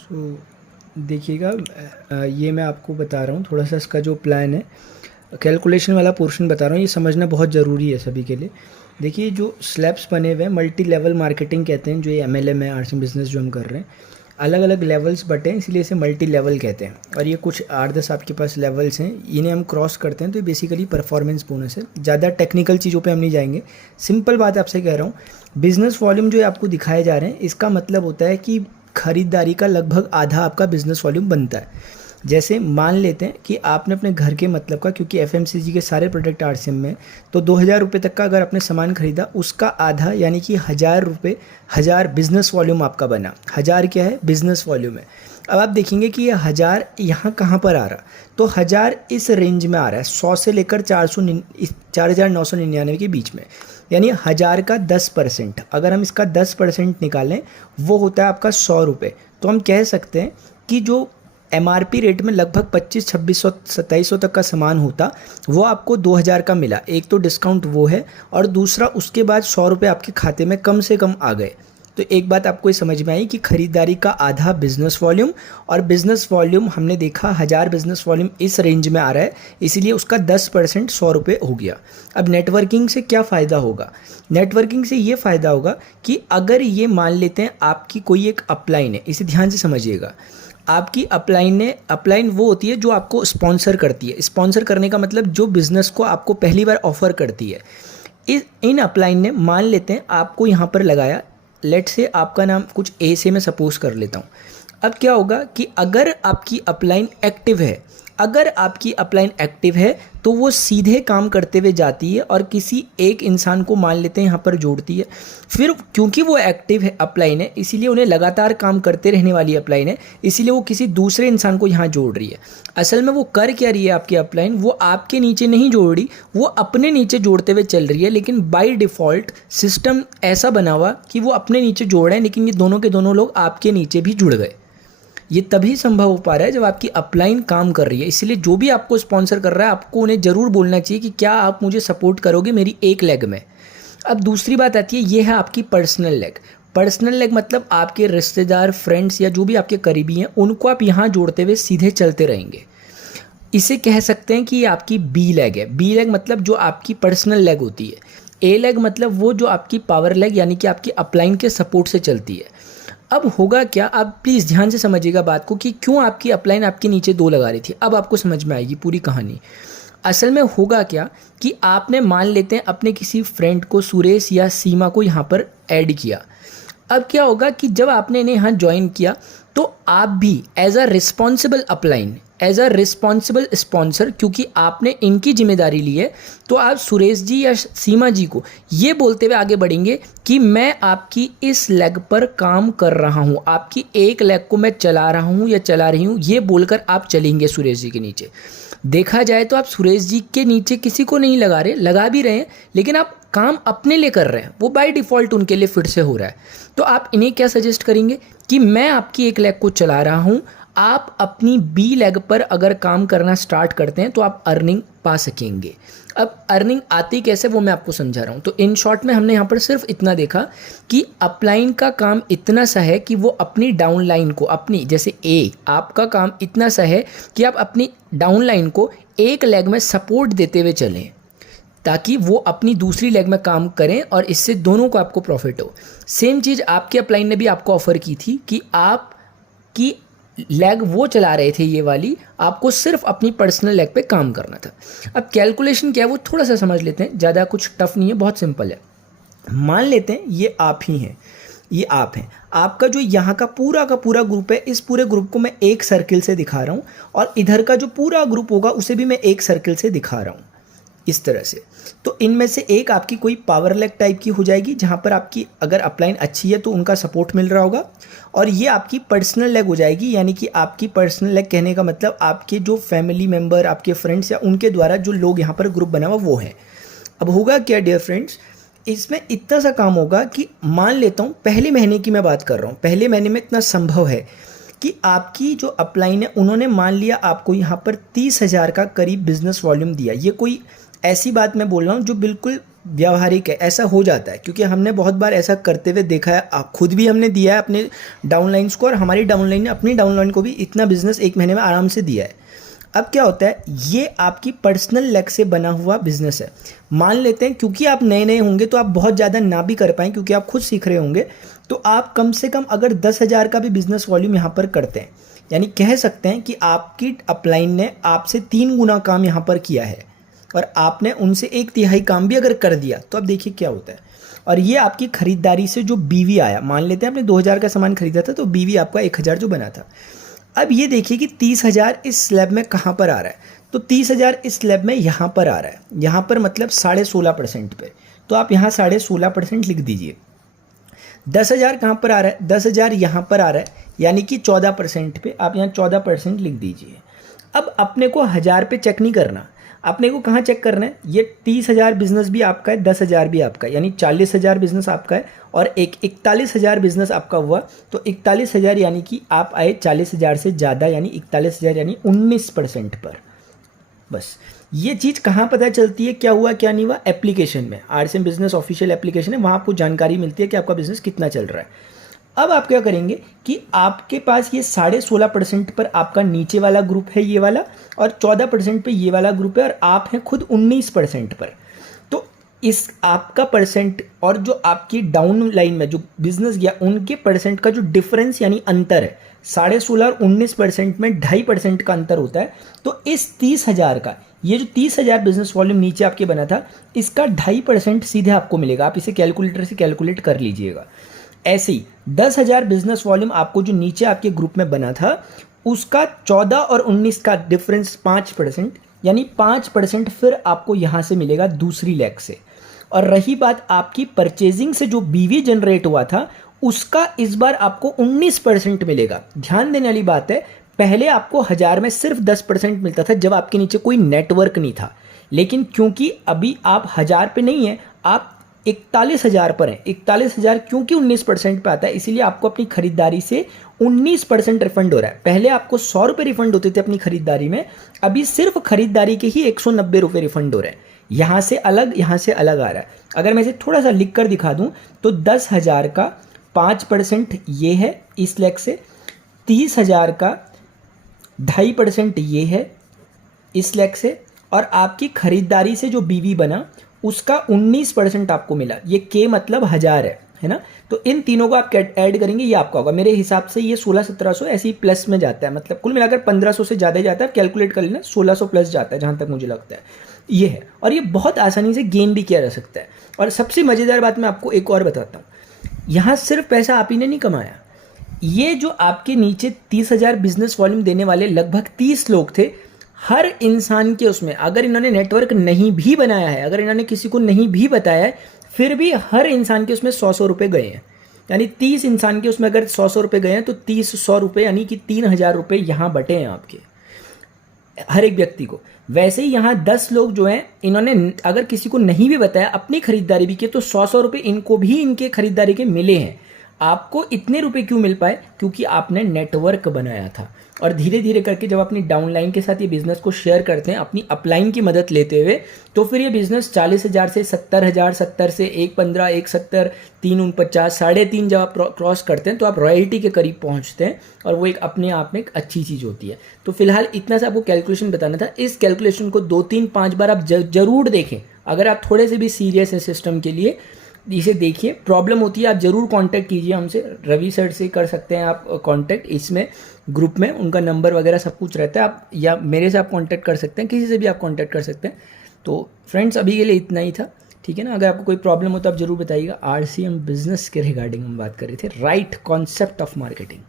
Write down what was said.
सो देखिएगा, ये मैं आपको बता रहा हूँ थोड़ा सा इसका जो प्लान है, कैलकुलेशन वाला पोर्शन बता रहा हूँ, ये समझना बहुत ज़रूरी है सभी के लिए। देखिए जो स्लैब्स बने हुए हैं, मल्टी लेवल मार्केटिंग कहते हैं, जो ये MLM है, आर्ट्स बिजनेस जो हम कर रहे हैं, अलग अलग लेवल्स बटे हैं, इसलिए इसे मल्टी लेवल कहते हैं। और ये कुछ 8-10 आपके पास लेवल्स हैं, इन्हें हम क्रॉस करते हैं तो ये बेसिकली परफॉर्मेंस बोनस है। ज़्यादा टेक्निकल चीज़ों पे हम नहीं जाएंगे, सिंपल बात आपसे कह रहा हूँ। बिजनेस वॉल्यूम जो आपको दिखाए जा रहे हैं, इसका मतलब होता है कि खरीदारी का लगभग आधा आपका बिजनेस वॉल्यूम बनता है। जैसे मान लेते हैं कि आपने अपने घर के मतलब का, क्योंकि FMCG के सारे प्रोडक्ट RCM में, तो 2000 रुपये तक का अगर आपने सामान खरीदा, उसका आधा यानी कि 1000 रुपये, 1000 बिजनेस वॉल्यूम आपका बना। 1000 क्या है? बिजनेस वॉल्यूम है। अब आप देखेंगे कि ये 1000 यहाँ कहाँ पर आ रहा, तो 1000 इस रेंज में आ रहा है, 100 से लेकर 4999 के बीच में, यानी 1000 का 10%। अगर हम इसका 10% निकालें, वो होता है आपका 100 रुपये। तो हम कह सकते हैं कि जो MRP रेट में लगभग 2500, 2600, 2700 तक का सामान होता, वो आपको 2000 का मिला। एक तो डिस्काउंट वो है, और दूसरा उसके बाद 100 रुपये आपके खाते में कम से कम आ गए। तो एक बात आपको ये समझ में आई कि खरीदारी का आधा बिजनेस वॉल्यूम, और बिजनेस वॉल्यूम हमने देखा 1000 बिजनेस वॉल्यूम इस रेंज में आ रहा है, इसीलिए उसका 10% 100 रुपये हो गया। अब नेटवर्किंग से क्या फ़ायदा होगा? नेटवर्किंग से ये फ़ायदा होगा कि अगर ये मान लेते हैं आपकी कोई एक अपलाइन है, इसे ध्यान से समझिएगा। आपकी अपलाइन वो होती है जो आपको स्पॉन्सर करती है। स्पॉन्सर करने का मतलब जो बिज़नेस को आपको पहली बार ऑफ़र करती है। इन अपलाइन ने, मान लेते हैं, आपको यहाँ पर लगाया। लेट से आपका नाम कुछ A से मैं सपोज कर लेता हूँ। अब क्या होगा कि अगर आपकी अपलाइन एक्टिव है, अगर आपकी अपलाइन एक्टिव है तो वो सीधे काम करते हुए जाती है और किसी एक इंसान को, मान लेते हैं, यहाँ पर जोड़ती है। फिर क्योंकि वो एक्टिव है अपलाइन है, इसीलिए उन्हें लगातार काम करते रहने वाली अपलाइन है, इसीलिए वो किसी दूसरे इंसान को यहाँ जोड़ रही है। असल में वो कर क्या रही है आपकी अपलाइन? वो आपके नीचे नहीं जोड़ रही, वो अपने नीचे जोड़ते हुए चल रही है, लेकिन बाय डिफ़ॉल्ट सिस्टम ऐसा बना हुआ कि वो अपने नीचे जोड़ रहे हैं, लेकिन ये दोनों के दोनों लोग आपके नीचे भी जुड़ गए। ये तभी संभव हो पा रहा है जब आपकी अपलाइन काम कर रही है। इसलिए जो भी आपको स्पॉन्सर कर रहा है, आपको उन्हें ज़रूर बोलना चाहिए कि क्या आप मुझे सपोर्ट करोगे मेरी एक लेग में। अब दूसरी बात आती है, ये है आपकी पर्सनल लेग। पर्सनल लेग मतलब आपके रिश्तेदार, फ्रेंड्स या जो भी आपके करीबी हैं, उनको आप यहाँ जोड़ते हुए सीधे चलते रहेंगे। इसे कह सकते हैं कि ये आपकी B लेग है। B लेग मतलब जो आपकी पर्सनल लेग होती है। A लेग मतलब वो जो आपकी पावर लेग, यानी कि आपकी अपलाइन के सपोर्ट से चलती है। अब होगा क्या, आप प्लीज़ ध्यान से समझिएगा बात को कि क्यों आपकी अपलाइन आपके नीचे 2 लगा रही थी। अब आपको समझ में आएगी पूरी कहानी। असल में होगा क्या कि आपने, मान लेते हैं, अपने किसी फ्रेंड को, सुरेश या सीमा को, यहाँ पर ऐड किया। अब क्या होगा कि जब आपने इन्हें यहाँ ज्वाइन किया, तो आप भी as a responsible upline, as a responsible sponsor, क्योंकि आपने इनकी जिम्मेदारी ली है, तो आप सुरेश जी या सीमा जी को ये बोलते हुए आगे बढ़ेंगे कि मैं आपकी इस लेग पर काम कर रहा हूँ, आपकी एक लेग को मैं चला रहा हूँ या चला रही हूँ, ये बोलकर आप चलेंगे सुरेश जी के नीचे। देखा जाए तो आप सुरेश जी के नीचे किसी को नहीं लगा रहे, लगा भी रहे हैं, लेकिन आप काम अपने लिए कर रहे हैं, वो बाय डिफ़ॉल्ट उनके लिए फिर से हो रहा है। तो आप इन्हें क्या सजेस्ट करेंगे कि मैं आपकी एक लेग को चला रहा हूँ, आप अपनी B लेग पर अगर काम करना स्टार्ट करते हैं तो आप अर्निंग पा सकेंगे। अब अर्निंग आती कैसे, वो मैं आपको समझा रहा हूँ। तो इन शॉर्ट में हमने यहाँ पर सिर्फ इतना देखा कि अपलाइन का काम इतना सा है कि वो अपनी डाउनलाइन को, अपनी, जैसे A, आपका काम इतना सा है कि आप अपनी डाउनलाइन को एक लेग में सपोर्ट देते हुए चलें, ताकि वो अपनी दूसरी लेग में काम करें और इससे दोनों को आपको प्रॉफिट हो। सेम चीज़ आपके अपलाइन ने भी आपको ऑफ़र की थी कि आपकी लेग वो चला रहे थे ये वाली, आपको सिर्फ अपनी पर्सनल लेग पे काम करना था। अब कैलकुलेशन क्या है वो थोड़ा सा समझ लेते हैं, ज़्यादा कुछ टफ नहीं है, बहुत सिंपल है। मान लेते हैं ये आप ही हैं, ये आप हैं, आपका जो यहाँ का पूरा ग्रुप है, इस पूरे ग्रुप को मैं एक सर्किल से दिखा रहा हूँ, और इधर का जो पूरा ग्रुप होगा उसे भी मैं एक सर्किल से दिखा रहा हूँ, इस तरह से। तो इनमें से एक आपकी कोई पावर लेग टाइप की हो जाएगी, जहाँ पर आपकी अगर अपलाइन अच्छी है तो उनका सपोर्ट मिल रहा होगा, और ये आपकी पर्सनल लेग हो जाएगी, यानी कि आपकी पर्सनल लेग कहने का मतलब आपके जो फैमिली मेम्बर, आपके फ्रेंड्स या उनके द्वारा जो लोग यहाँ पर ग्रुप बना हुआ वो है। अब होगा क्या डियर फ्रेंड्स, इसमें इतना सा काम होगा कि मान लेता हूँ पहले महीने की मैं बात कर रहा हूँ, पहले महीने में इतना संभव है कि आपकी जो अपलाइन है, उन्होंने मान लिया आपको यहाँ पर 30,000 का करीब बिजनेस वॉल्यूम दिया। ये कोई ऐसी बात मैं बोल रहा हूँ जो बिल्कुल व्यावहारिक है, ऐसा हो जाता है क्योंकि हमने बहुत बार ऐसा करते हुए देखा है, खुद भी हमने दिया है अपने डाउनलाइंस को, और हमारी डाउनलाइन ने अपनी डाउनलाइन को भी इतना बिजनेस 1 महीने में आराम से दिया है। अब क्या होता है, ये आपकी पर्सनल लैक से बना हुआ बिजनेस है। मान लेते हैं क्योंकि आप नए नए होंगे तो आप बहुत ज़्यादा ना भी कर पाएँ, क्योंकि आप खुद सीख रहे होंगे, तो आप कम से कम अगर 10,000 का भी बिजनेस वॉल्यूम यहाँ पर करते हैं, यानी कह सकते हैं कि आपकी अपलाइन ने आपसे 3 गुना काम यहाँ पर किया है और आपने उनसे 1/3 काम भी अगर कर दिया, तो अब देखिए क्या होता है। और ये आपकी खरीदारी से जो बीवी आया, मान लेते हैं आपने 2,000 का सामान खरीदा था, तो बीवी आपका 1,000 जो बना था। अब ये देखिए कि 30,000 इस स्लैब में कहाँ पर आ रहा है, तो 30,000 इस स्लैब में यहाँ पर आ रहा है, यहाँ पर मतलब 16.5% पे, तो आप यहाँ 16.5% लिख दीजिए। 10,000 कहाँ पर आ रहा है, 10,000 यहाँ पर आ रहा है, यानी कि 14% पे, आप यहाँ 14% लिख दीजिए। अब अपने को 1,000 पे चेक नहीं करना, अपने को कहाँ चेक करना है, ये 30,000 बिजनेस भी आपका है, 10,000 भी आपका है, यानी 40,000 बिजनेस आपका है और 41,000 बिजनेस आपका हुआ, तो 41,000 यानी कि आप आए 40,000 से ज़्यादा, यानी 41,000 यानी 19% पर। बस ये चीज़ कहाँ पता चलती है क्या हुआ क्या नहीं हुआ, एप्लीकेशन में, RCM बिजनेस ऑफिशियल एप्लीकेशन है, वहाँ आपको जानकारी मिलती है कि आपका बिजनेस कितना चल रहा है। अब आप क्या करेंगे कि आपके पास ये 16.5% पर आपका नीचे वाला ग्रुप है ये वाला, और 14% पे ये वाला ग्रुप है, और आप हैं खुद 19% पर। तो इस आपका परसेंट और जो आपकी डाउन लाइन में जो बिजनेस गया उनके परसेंट का जो डिफरेंस यानी अंतर है, 16.5 और 19% में 2.5% का अंतर होता है। तो इस 30,000 का, ये जो 30,000 बिजनेस वॉल्यूम नीचे आपके बना था, इसका 2.5% सीधे आपको मिलेगा। आप इसे कैलकुलेटर से कैलकुलेट कर लीजिएगा। ऐसे ही 10,000 बिजनेस वॉल्यूम आपको जो नीचे आपके ग्रुप में बना था, उसका 14 और 19 का डिफरेंस 5%, यानी 5% फिर आपको यहाँ से मिलेगा दूसरी लेग से। और रही बात आपकी परचेजिंग से जो बीवी जनरेट हुआ था, उसका इस बार आपको 19% मिलेगा। ध्यान देने वाली बात है, पहले आपको 1,000 में सिर्फ 10% मिलता था जब आपके नीचे कोई नेटवर्क नहीं था, लेकिन क्योंकि अभी आप 1,000 पे नहीं है, आप 41,000 पर है। 41,000 क्योंकि 19% पे आता है, इसीलिए आपको अपनी खरीदारी से 19% रिफंड हो रहा है। पहले आपको 100 रुपये रिफंड होते थे अपनी खरीदारी में, अभी सिर्फ खरीदारी के ही 190 रुपये रिफंड हो रहे हैं। यहाँ से अलग आ रहा है। अगर मैं इसे थोड़ा सा लिख कर दिखा दूँ तो 10,000 का 5% ये है इस लेग से, 30,000 का 2.5% ये है इस लेग से, और आपकी खरीदारी से जो बीवी बना उसका 19% आपको मिला। ये के मतलब 1,000 है ना, तो इन तीनों को आप ऐड करेंगे, ये आपका होगा। मेरे हिसाब से ये 1600-1700 ऐसे ही प्लस में जाता है, मतलब कुल मिलाकर 1,500 से ज़्यादा जाता है। कैलकुलेट कर लेना, 1600 प्लस जाता है जहाँ तक मुझे लगता है ये है। और ये बहुत आसानी से गेन भी किया जा सकता है। और सबसे मज़ेदार बात मैं आपको एक और बताता हूँ, यहाँ सिर्फ पैसा आप ही ने नहीं कमाया, ये जो आपके नीचे 30,000 बिजनेस वॉल्यूम देने वाले लगभग 30 लोग थे, हर इंसान के उसमें अगर इन्होंने नेटवर्क नहीं भी बनाया है, अगर इन्होंने किसी को नहीं भी बताया है, फिर भी हर इंसान के उसमें 100-100 रुपये गए हैं। यानी 30 इंसान के उसमें अगर 100-100 रुपये गए हैं तो 30-100 रुपये यानी कि 3,000 रुपये यहाँ बटे हैं आपके हर एक व्यक्ति को। वैसे ही यहाँ 10 लोग जो हैं, इन्होंने अगर किसी को नहीं भी बताया, अपनी खरीदारी भी की, तो 100-100 रुपये इनको भी इनके खरीदारी के मिले हैं। आपको इतने रुपए क्यों मिल पाए, क्योंकि आपने नेटवर्क बनाया था। और धीरे धीरे करके जब अपनी डाउनलाइन के साथ ये बिजनेस को शेयर करते हैं अपनी अपलाइन की मदद लेते हुए, तो फिर ये बिजनेस 40,000 से 70,000, 70 से 115, 170, 349, 3.5 जब आप क्रॉस करते हैं तो आप रॉयल्टी के करीब पहुंचते हैं, और वो एक अपने आप में एक अच्छी चीज़ होती है। तो फिलहाल इतना सा आपको कैलकुलेशन बताना था। इस कैलकुलेशन को 2-3-5 बार आप जरूर देखें। अगर आप थोड़े से भी सीरियस हैं सिस्टम के लिए, इसे देखिए। प्रॉब्लम होती है आप ज़रूर कांटेक्ट कीजिए हमसे, रवि सर से कर सकते हैं आप कांटेक्ट, इसमें ग्रुप में उनका नंबर वगैरह सब कुछ रहता है। आप या मेरे से आप कांटेक्ट कर सकते हैं, किसी से भी आप कांटेक्ट कर सकते हैं। तो फ्रेंड्स अभी के लिए इतना ही था, ठीक है ना। अगर आपको कोई प्रॉब्लम हो तो आप ज़रूर बताइएगा। RCM बिजनेस के रिगार्डिंग हम बात कर रहे थे, राइट कॉन्सेप्ट ऑफ मार्केटिंग।